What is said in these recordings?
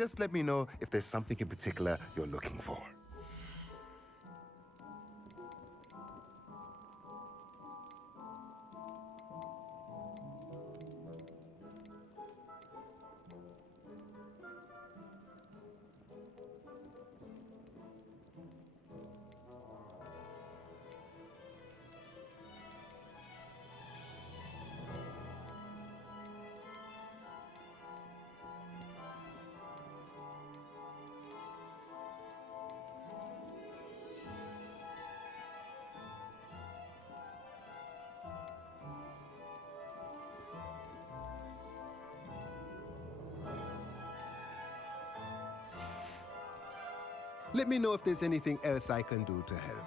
Just let me know if there's something in particular you're looking for. Let me know if there's anything else I can do to help.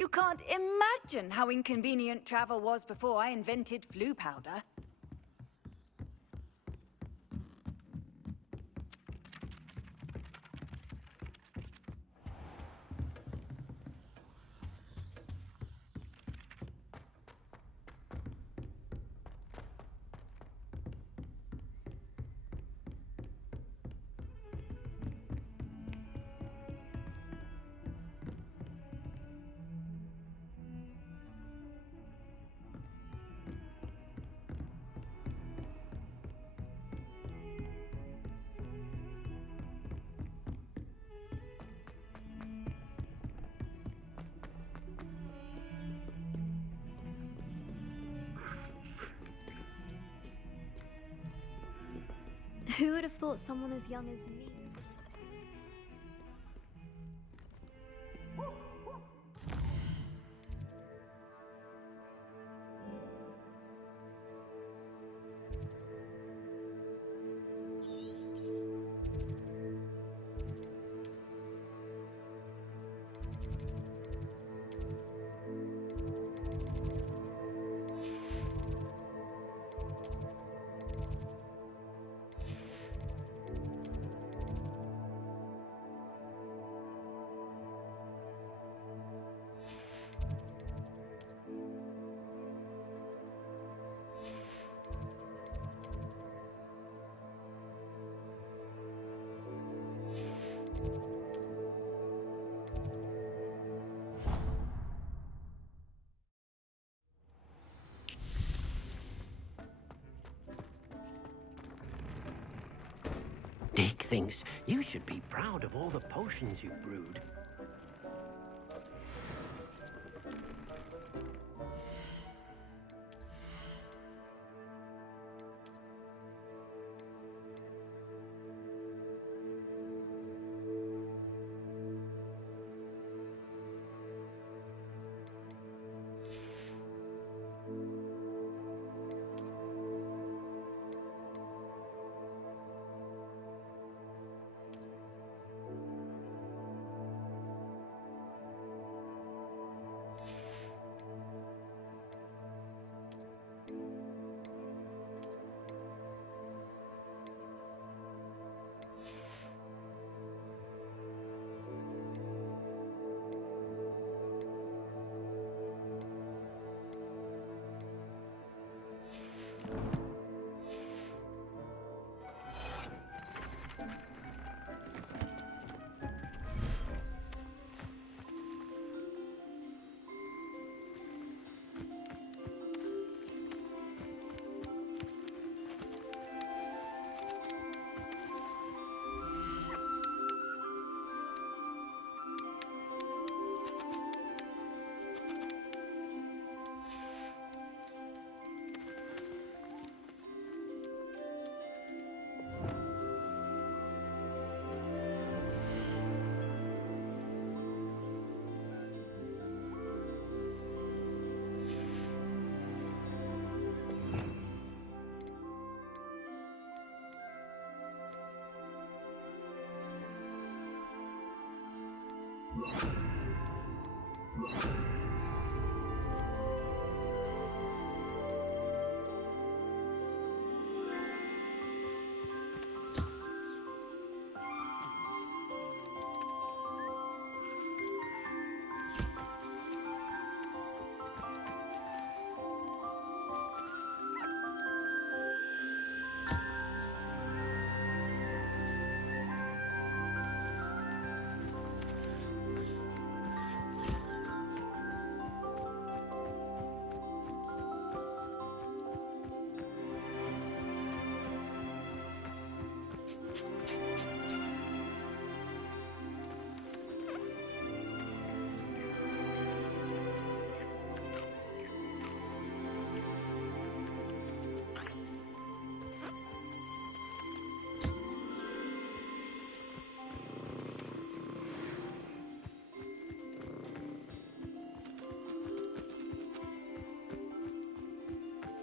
You can't imagine how inconvenient travel was before I invented flu powder. Who would have thought someone as young as me? Dick thinks you should be proud of all the potions you've brewed.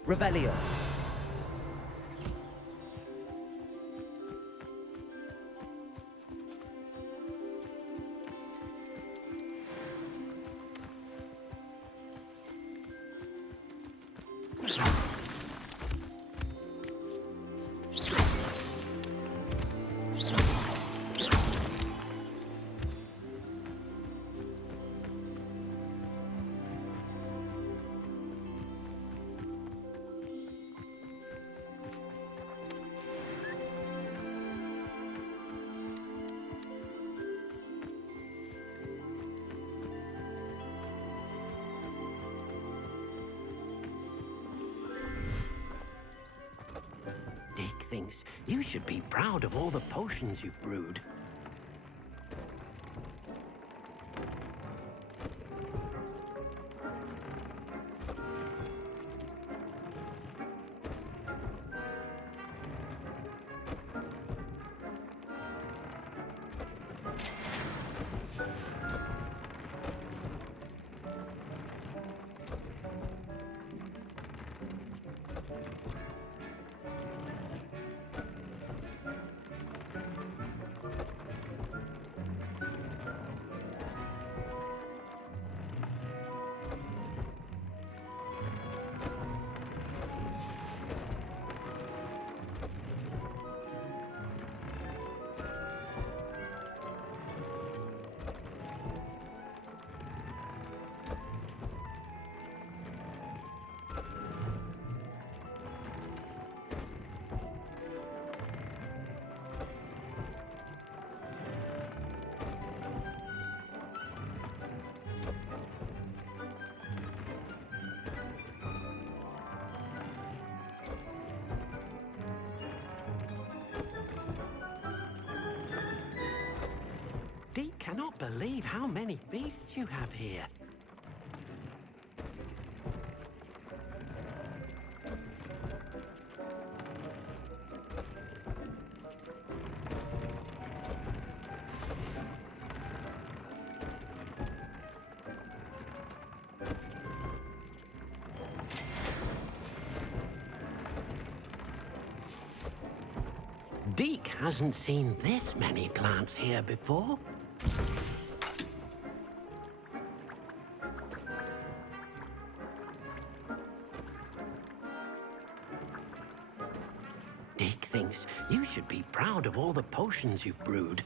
Revelio. Dick thinks you should be proud of all the potions you've brewed. cannot believe how many beasts you have here. Deke hasn't seen this many plants here before. Deke thinks you should be proud of all the potions you've brewed.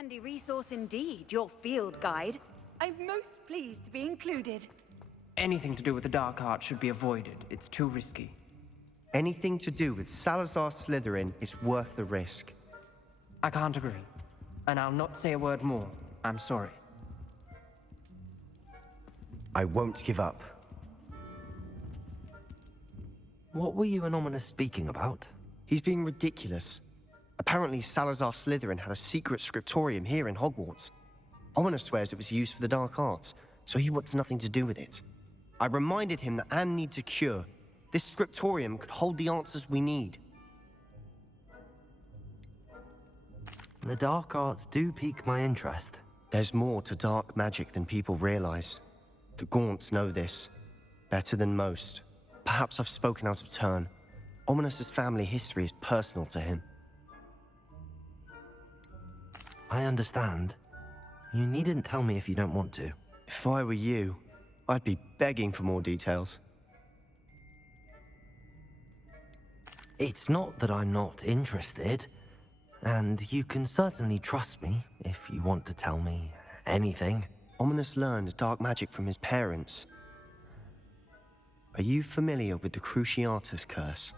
Handy resource indeed, your field guide. I'm most pleased to be included. Anything to do with the dark art should be avoided. It's too risky. Anything to do with Salazar Slytherin is worth the risk. I can't agree. And I'll not say a word more. I'm sorry. I won't give up. What were you and Ominous speaking about? He's being ridiculous. Apparently, Salazar Slytherin had a secret scriptorium here in Hogwarts. Ominous swears it was used for the dark arts, so he wants nothing to do with it. I reminded him that Anne needs a cure. This scriptorium could hold the answers we need. The dark arts do pique my interest. There's more to dark magic than people realize. The Gaunts know this, better than most. Perhaps I've spoken out of turn. Ominous's family history is personal to him. I understand. You needn't tell me if you don't want to. If I were you, I'd be begging for more details. It's not that I'm not interested, and you can certainly trust me if you want to tell me anything. Ominous learned dark magic from his parents. Are you familiar with the Cruciatus Curse?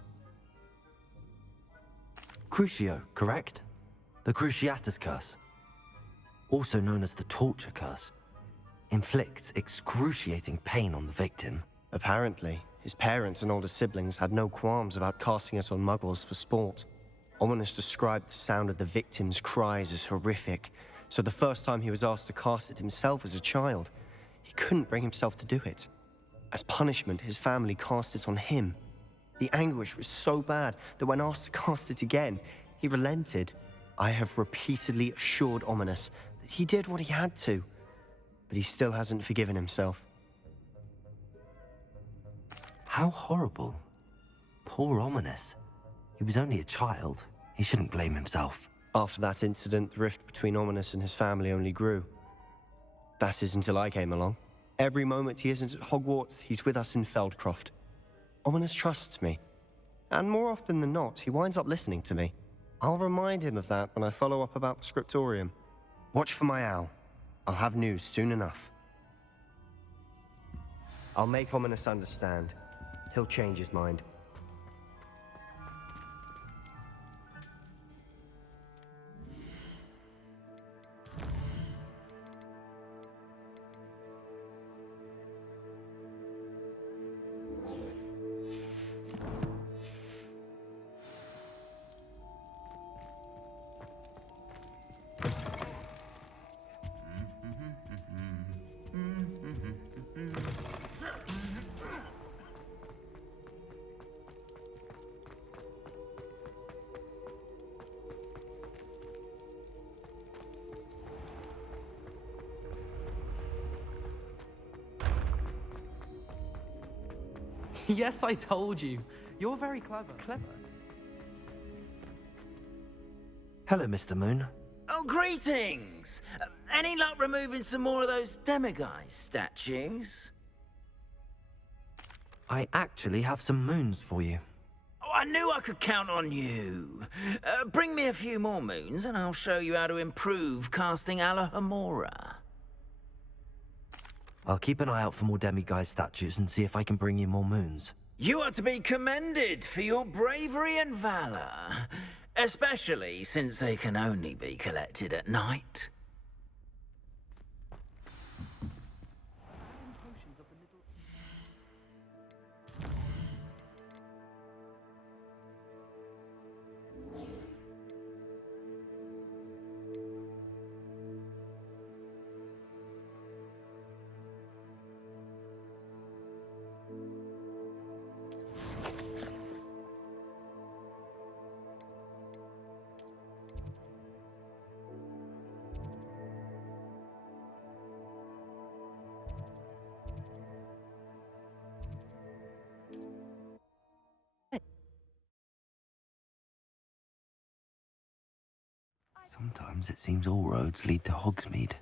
Crucio, correct? The Cruciatus Curse. Also known as the Torture Curse. Inflicts excruciating pain on the victim. Apparently, his parents and older siblings had no qualms about casting it on muggles for sport. Ominous described the sound of the victim's cries as horrific, so the first time he was asked to cast it himself as a child, he couldn't bring himself to do it. As punishment, his family cast it on him. The anguish was so bad that when asked to cast it again, he relented. I have repeatedly assured Ominous that he did what he had to, but he still hasn't forgiven himself. How horrible. Poor Ominous. He was only a child. He shouldn't blame himself. After that incident, the rift between Ominous and his family only grew. That is until I came along. Every moment he isn't at Hogwarts, he's with us in Feldcroft. Ominous trusts me. And more often than not, he winds up listening to me. I'll remind him of that when I follow up about the scriptorium. Watch for my owl. I'll have news soon enough. I'll make Ominous understand. He'll change his mind. Yes, I told you. You're very clever. Hello, Mr. Moon. Oh, greetings! Any luck removing some more of those demiguise statues? I actually have some moons for you. Oh, I knew I could count on you. Bring me a few more moons and I'll show you how to improve casting Alohomora. I'll keep an eye out for more demiguise statues and see if I can bring you more moons. You are to be commended for your bravery and valor, especially since they can only be collected at night. Sometimes it seems all roads lead to Hogsmeade.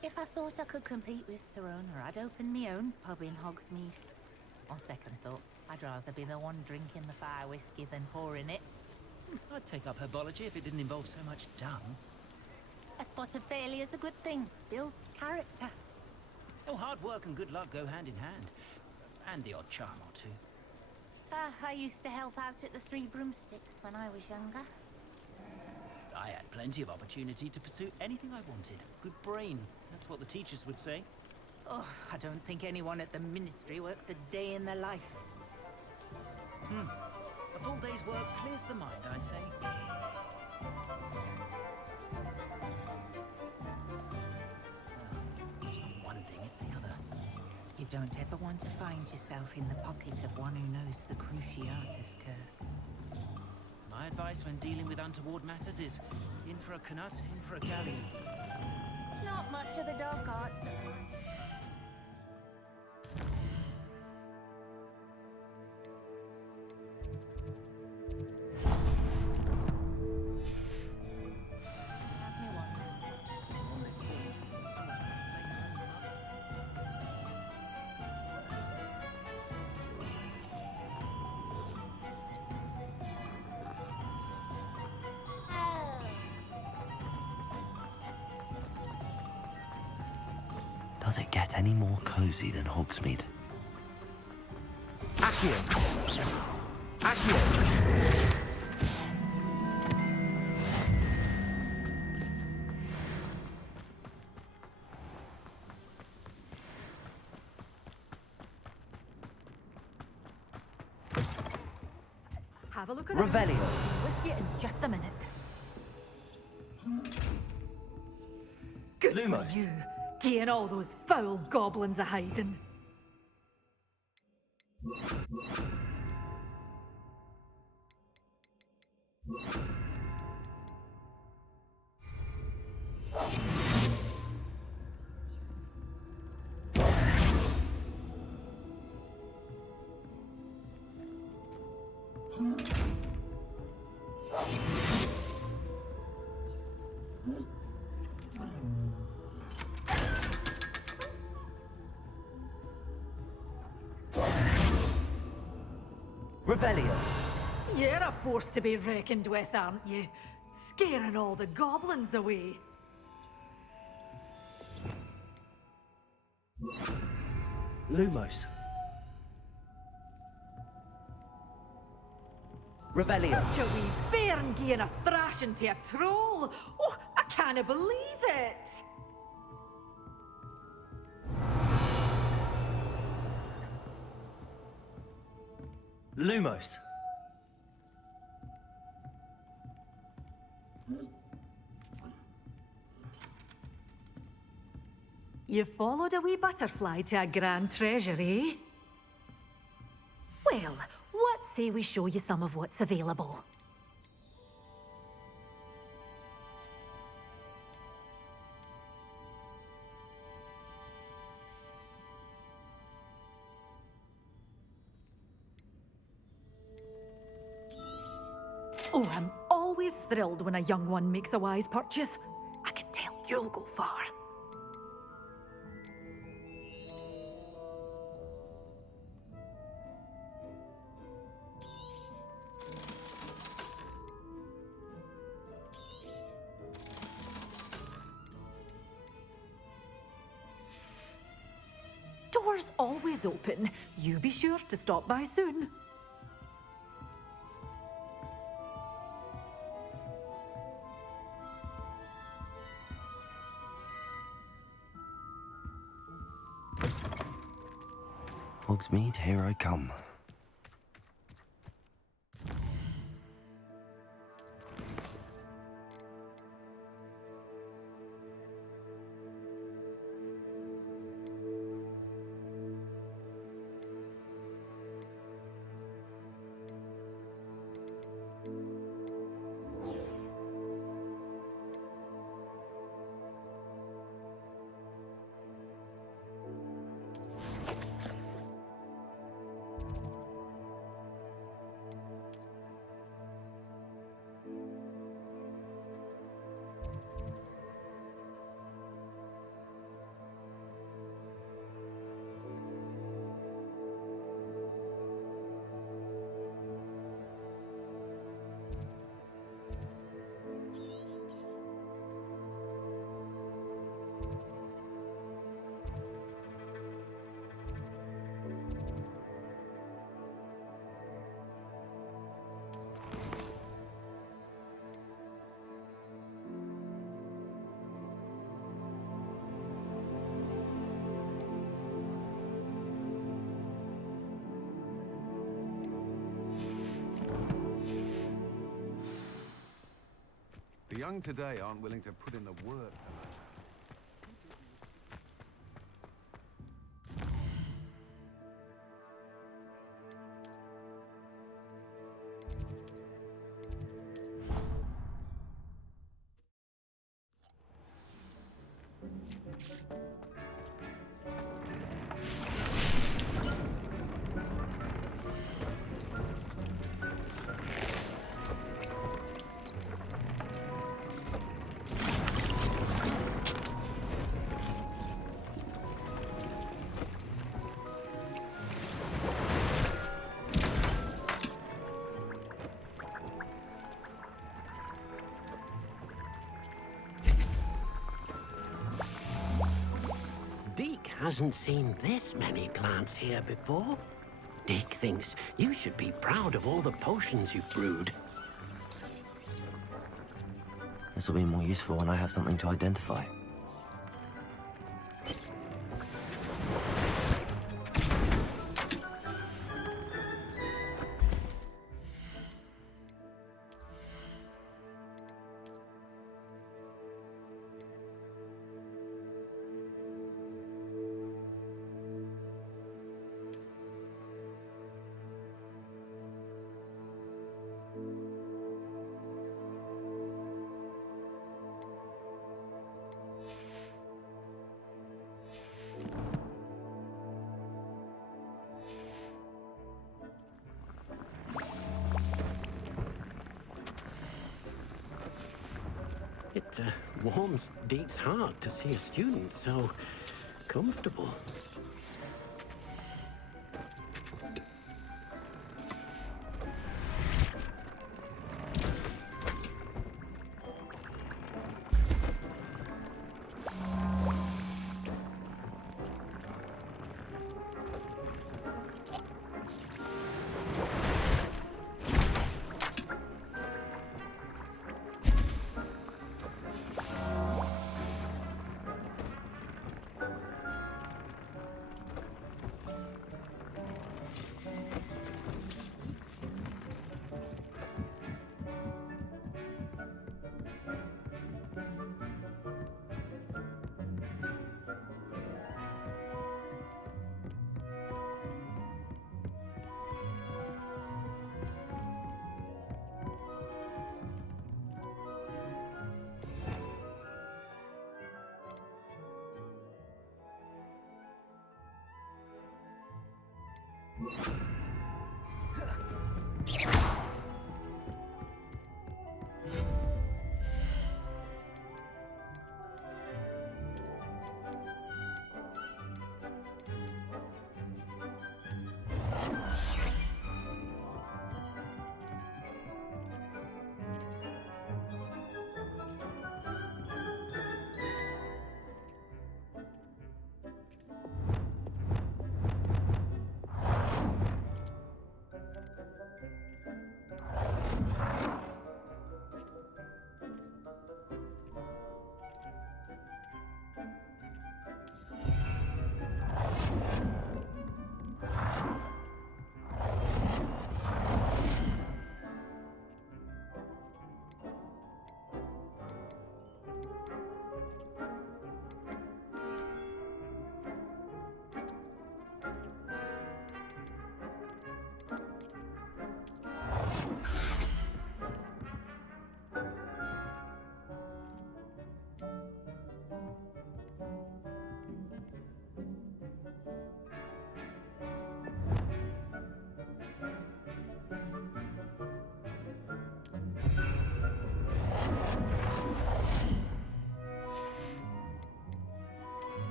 If I thought I could compete with Serona, I'd open my own pub in Hogsmeade. On second thought, I'd rather be the one drinking the fire whiskey than pouring it. I'd take up herbology if it didn't involve so much dung. A spot of failure's a good thing. Builds character. Oh, hard work and good luck go hand in hand. And the odd charm or two. I used to help out at the Three Broomsticks when I was younger. I had plenty of opportunity to pursue anything I wanted. Good brain, that's what the teachers would say. Oh, I don't think anyone at the Ministry works a day in their life. A full day's work clears the mind, I say. It's not one thing, it's the other. You don't ever want to find yourself in the pocket of one who knows the Cruciatus curse. My advice when dealing with untoward matters is in for a Knut, in for a galleon. Not much of the dark arts. Does it get any more cozy than Hogsmeade? Accio! Accio! Have a look around. Revelio. With you in just a minute. Good Lumos. for you. Getting all those foul goblins a hiding. Revelio. You're a force to be reckoned with, aren't you? Scaring all the goblins away. Lumos. Revelio. Such a wee bairn giving a thrashing to a troll. Oh, I can't believe it. Lumos. You followed a wee butterfly to a grand treasure, eh? Well, what say we show you some of what's available? Oh, I'm always thrilled when a young one makes a wise purchase. I can tell you'll go far. Doors always open. You be sure to stop by soon. Hogsmeade, here I come. The young today aren't willing to put in the work. Deke hasn't seen this many plants here before. Deke thinks you should be proud of all the potions you've brewed. This will be more useful when I have something to identify. It warms Deke's heart to see a student so comfortable.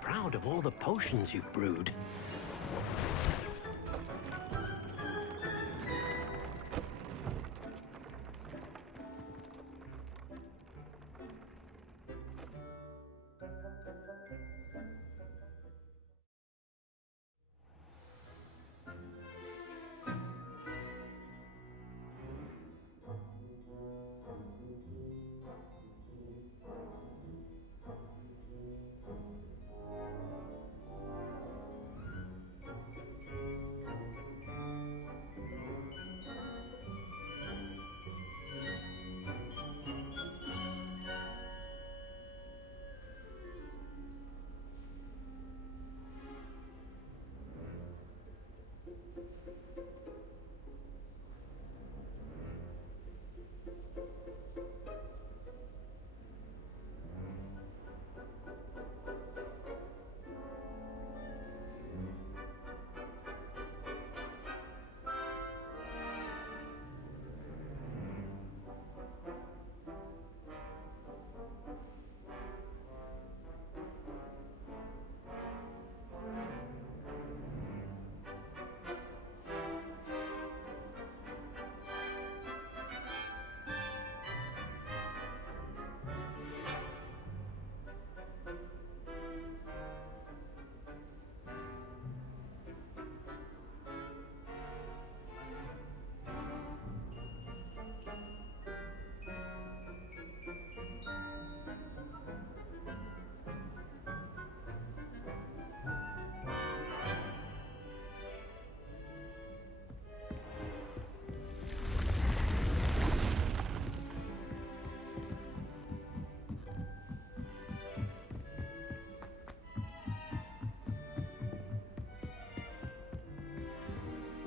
Proud of all the potions you've brewed.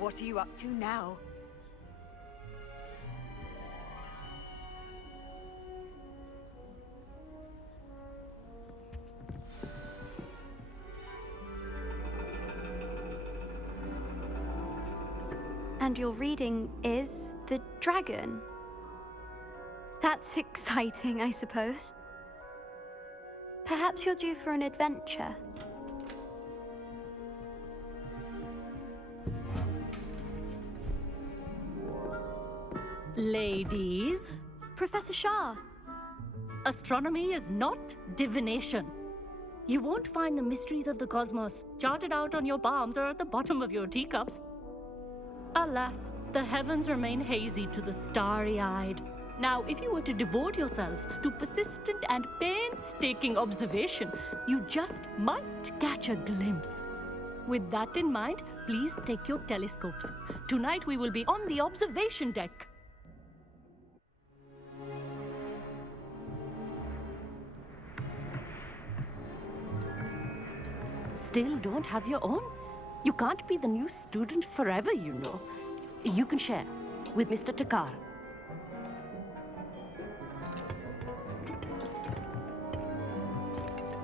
What are you up to now? And your reading is the dragon. That's exciting, I suppose. Perhaps you're due for an adventure. Ladies, Professor Shah. astronomy is not divination. You won't find the mysteries of the cosmos charted out on your palms or at the bottom of your teacups. Alas, the heavens remain hazy to the starry-eyed. Now, if you were to devote yourselves to persistent and painstaking observation, you just might catch a glimpse. With that in mind, please take your telescopes. Tonight we will be on the observation deck. Still don't have your own? You can't be the new student forever, you know. You can share with Mr. Takar.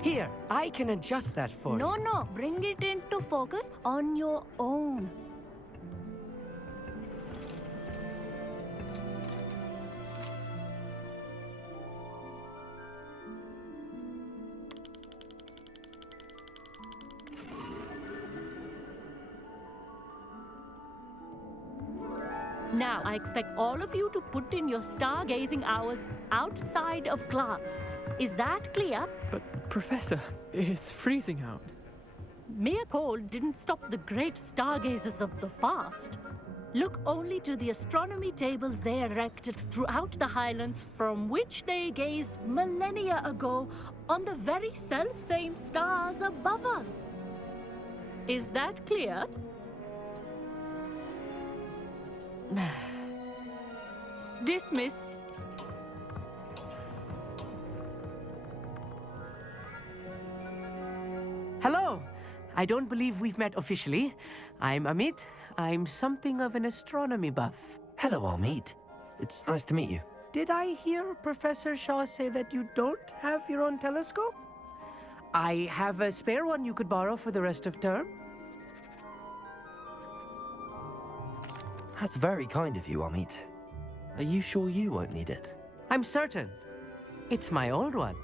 Here, I can adjust that for you. No, bring it into focus on your own. Now, I expect all of you to put in your stargazing hours outside of class. Is that clear? But, Professor, it's freezing out. Mere cold didn't stop the great stargazers of the past. Look only to the astronomy tables they erected throughout the highlands from which they gazed millennia ago on the very self-same stars above us. Is that clear? Dismissed. Hello. I don't believe we've met officially. I'm Amit. I'm something of an astronomy buff. Hello, Amit. It's nice to meet you. Did I hear Professor Shaw say that you don't have your own telescope? I have a spare one you could borrow for the rest of term. That's very kind of you, Amit. Are you sure you won't need it? I'm certain. It's my old one.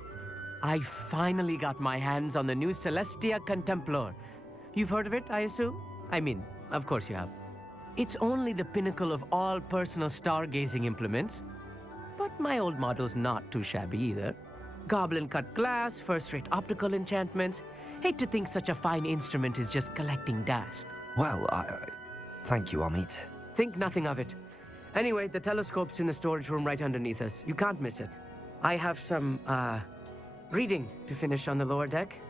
I finally got my hands on the new Celestia Contemplar. You've heard of it, I assume? I mean, of course you have. It's only the pinnacle of all personal stargazing implements. But my old model's not too shabby either. Goblin-cut glass, first-rate optical enchantments. Hate to think such a fine instrument is just collecting dust. Well, thank you, Amit. Think nothing of it. Anyway, the telescope's in the storage room right underneath us. You can't miss it. I have some, reading to finish on the lower deck.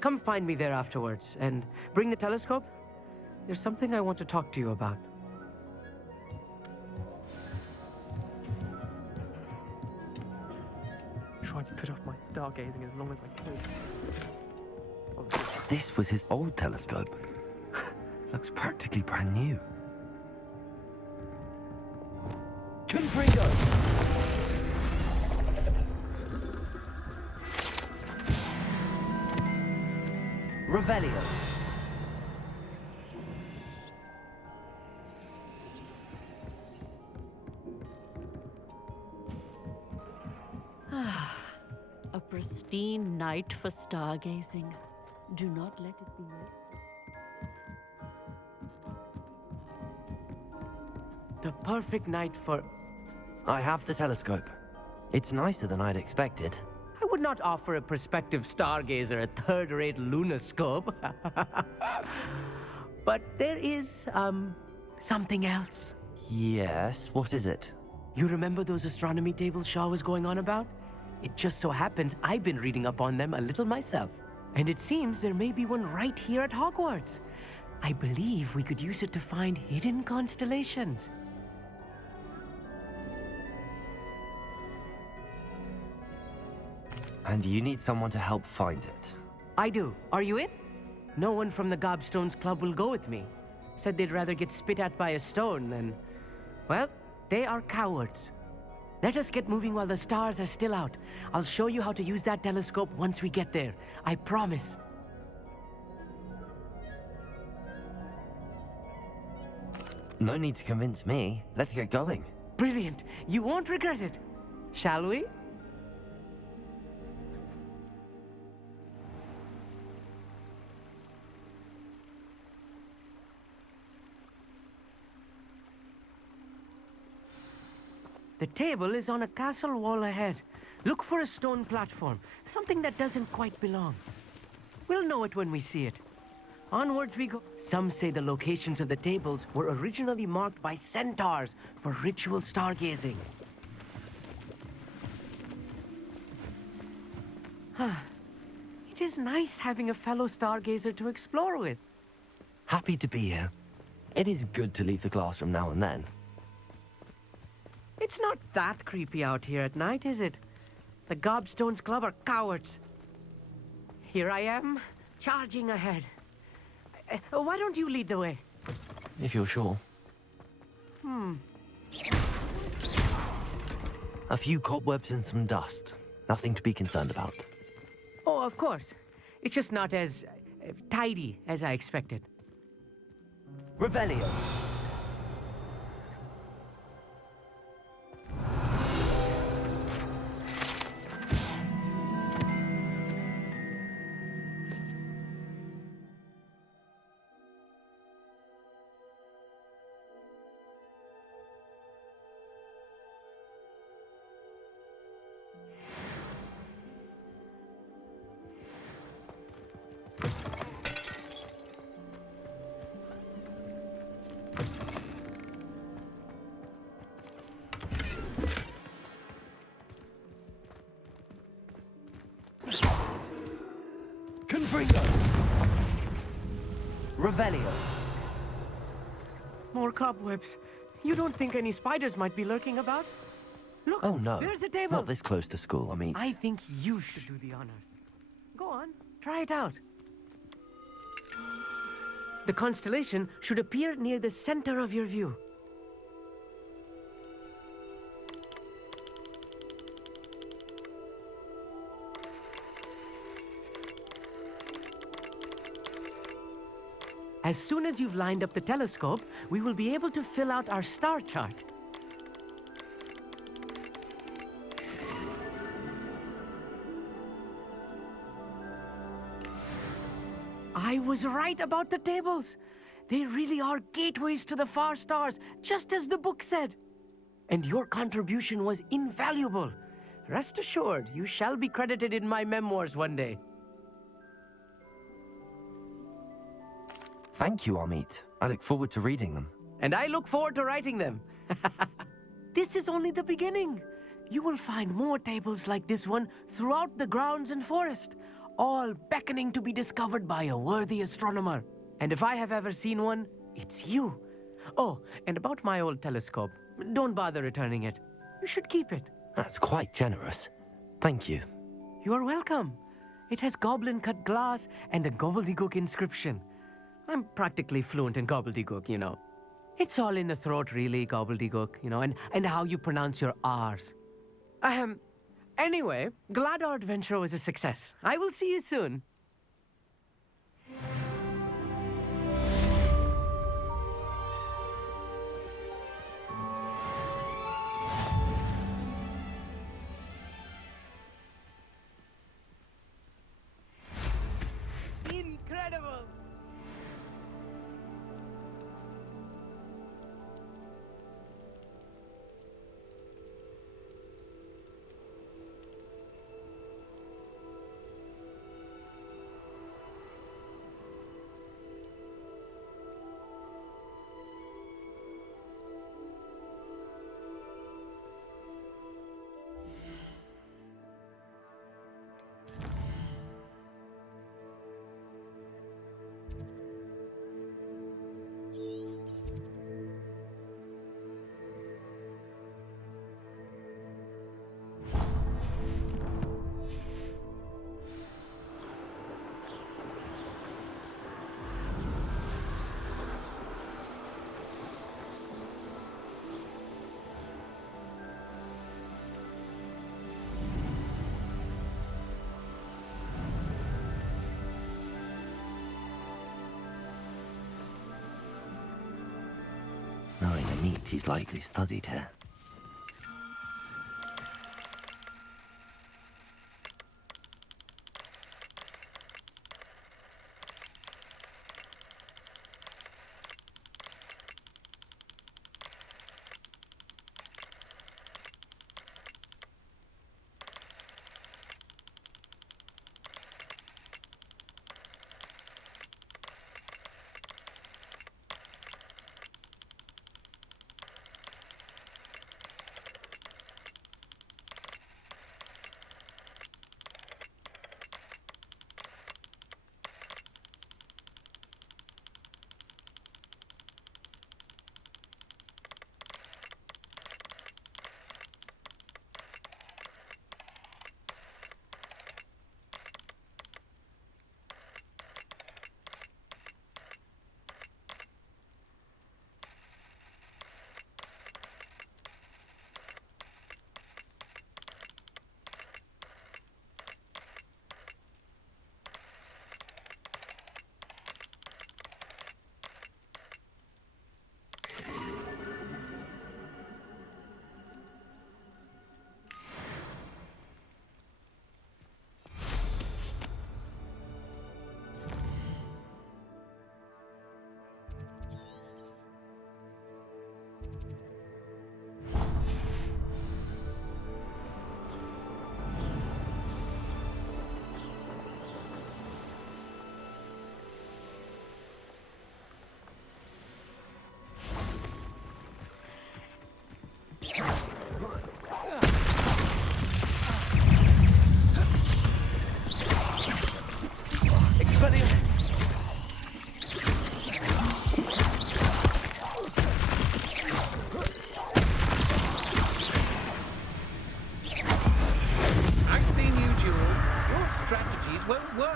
Come find me there afterwards, and bring the telescope. There's something I want to talk to you about. Tried to put off my stargazing as long as I could. This was his old telescope. Looks practically brand new. Confringo! Revelio. A pristine night for stargazing. Do not let it be missed. The perfect night for... I have the telescope. It's nicer than I'd expected. I would not offer a prospective stargazer a third-rate lunoscope. But there is, something else. Yes, what is it? You remember those astronomy tables Shaw was going on about? It just so happens I've been reading up on them a little myself. And it seems there may be one right here at Hogwarts. I believe we could use it to find hidden constellations. And you need someone to help find it. I do. Are you in? No one from the Gobstones Club will go with me. said they'd rather get spit at by a stone than... Well, they are cowards. Let us get moving while the stars are still out. I'll show you how to use that telescope once we get there. I promise. No need to convince me. Let's get going. Brilliant. You won't regret it. Shall we? The table is on a castle wall ahead. Look for a stone platform, something that doesn't quite belong. We'll know it when we see it. Onwards we go. Some say the locations of the tables were originally marked by centaurs for ritual stargazing. It is nice having a fellow stargazer to explore with. Happy to be here. It is good to leave the classroom now and then. It's not that creepy out here at night, is it? The Gobstones Club are cowards. Here I am, charging ahead. Why don't you lead the way? If you're sure. A few cobwebs and some dust. Nothing to be concerned about. Oh, of course. It's just not as tidy as I expected. Revelio. Revelio. More cobwebs. You don't think any spiders might be lurking about? Look, Oh no. there's a table. Not this close to school, I mean. I think you should do the honors. Go on, try it out. The constellation should appear near the center of your view. As soon as you've lined up the telescope, we will be able to fill out our star chart. I was right about the tables. They really are gateways to the far stars, just as the book said. And your contribution was invaluable. Rest assured, you shall be credited in my memoirs one day. Thank you, Amit. I look forward to reading them. And I look forward to writing them. This is only the beginning. You will find more tables like this one throughout the grounds and forest, all beckoning to be discovered by a worthy astronomer. And if I have ever seen one, it's you. Oh, and about my old telescope, don't bother returning it. You should keep it. That's quite generous. Thank you. You are welcome. It has goblin-cut glass and a gobbledygook inscription. I'm practically fluent in gobbledygook, you know. It's all in the throat, really, gobbledygook, you know, and how you pronounce your R's. Anyway, glad our adventure was a success. I will see you soon. Incredible! neat he's likely studied here.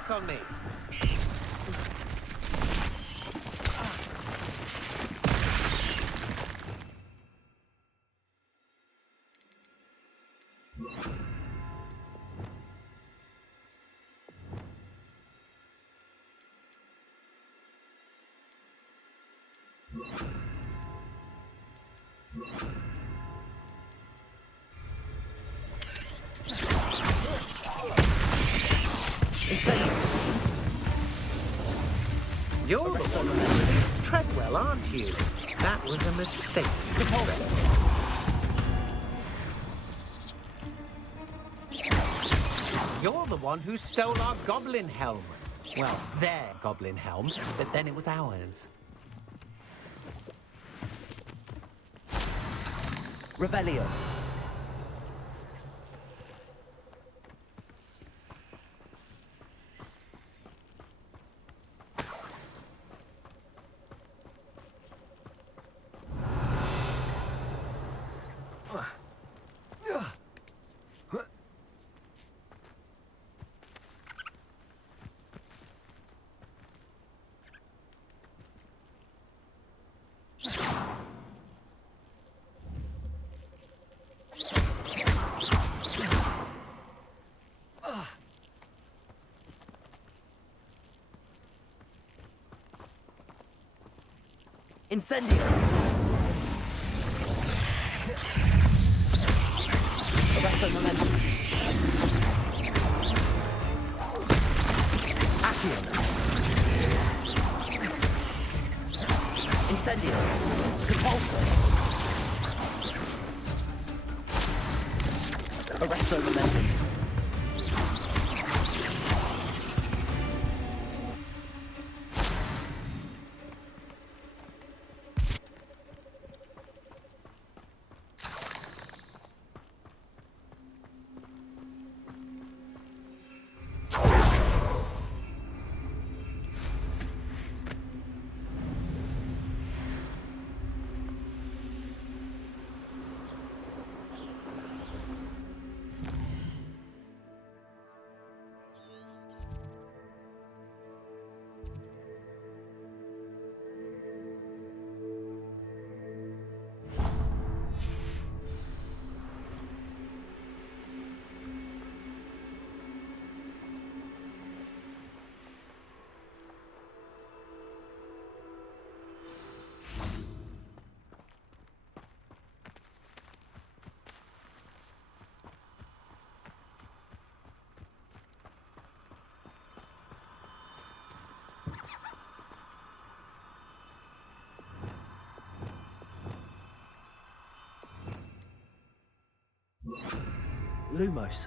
On me. You're the one who introduced Treadwell, aren't you? That was a mistake. You're the one who stole our goblin helm. Well, their goblin helm, but then it was ours. Revelio. Incendio! Arresto momentum. Accio. Incendio. Compulsor. Arresto momentum. Lumos.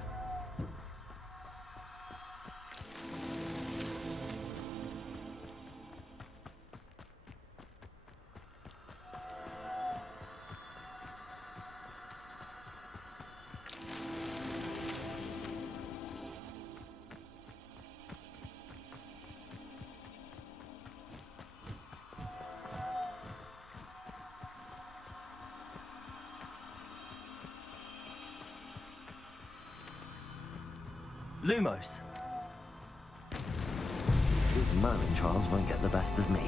Lumos. These Merlin trials won't get the best of me.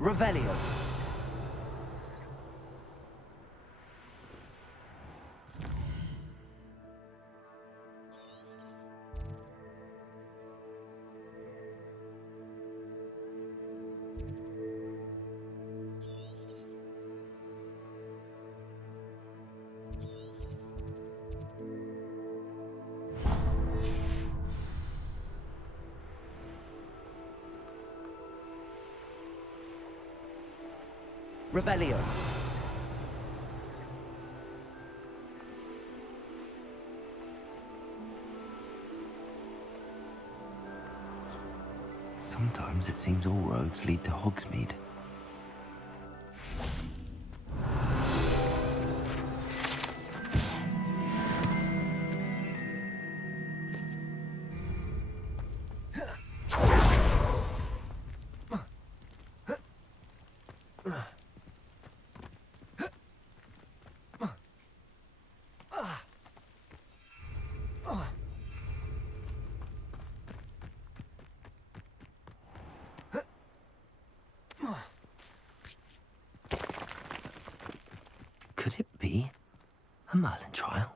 Revelio. Revelio. Sometimes it seems all roads lead to Hogsmeade. Could it be a Merlin trial?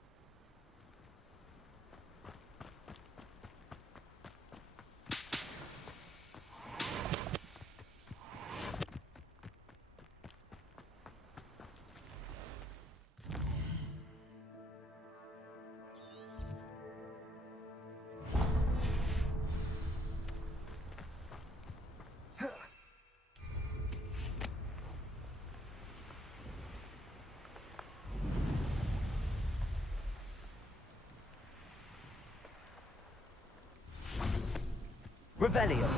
Revelio.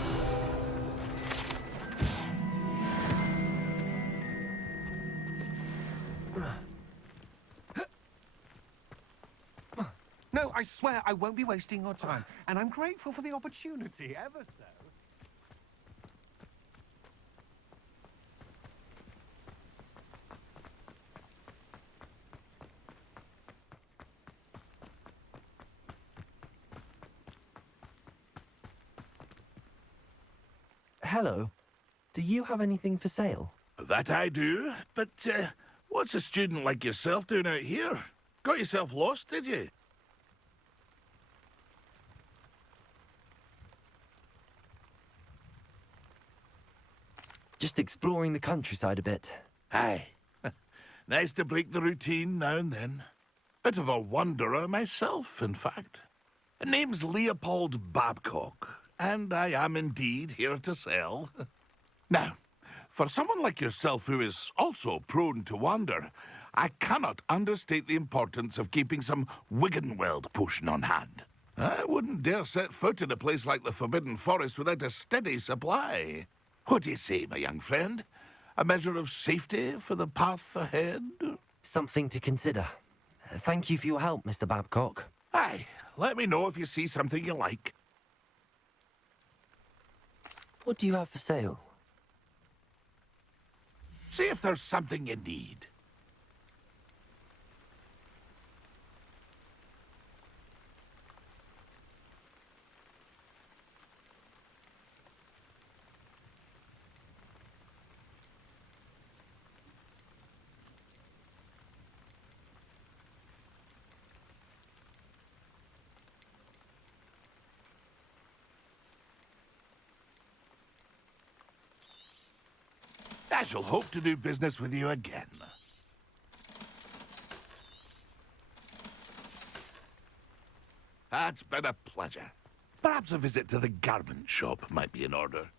No, I swear I won't be wasting your time. And I'm grateful for the opportunity, ever so. Hello. Do you have anything for sale? That I do, but what's a student like yourself doing out here? Got yourself lost, did you? Just exploring the countryside a bit. Aye. Nice to break the routine now and then. Bit of a wanderer myself, in fact. Name's Leopold Babcock, and I am indeed here to sell. Now, for someone like yourself who is also prone to wander, I cannot understate the importance of keeping some Wiggenweld potion on hand. I wouldn't dare set foot in a place like the Forbidden Forest without a steady supply. What do you say, my young friend? A measure of safety for the path ahead? Something to consider. Thank you for your help, Mr. Babcock. Aye, let me know if you see something you like. What do you have for sale? See if there's something you need. I shall hope to do business with you again. It's been a pleasure. Perhaps a visit to the garment shop might be in order.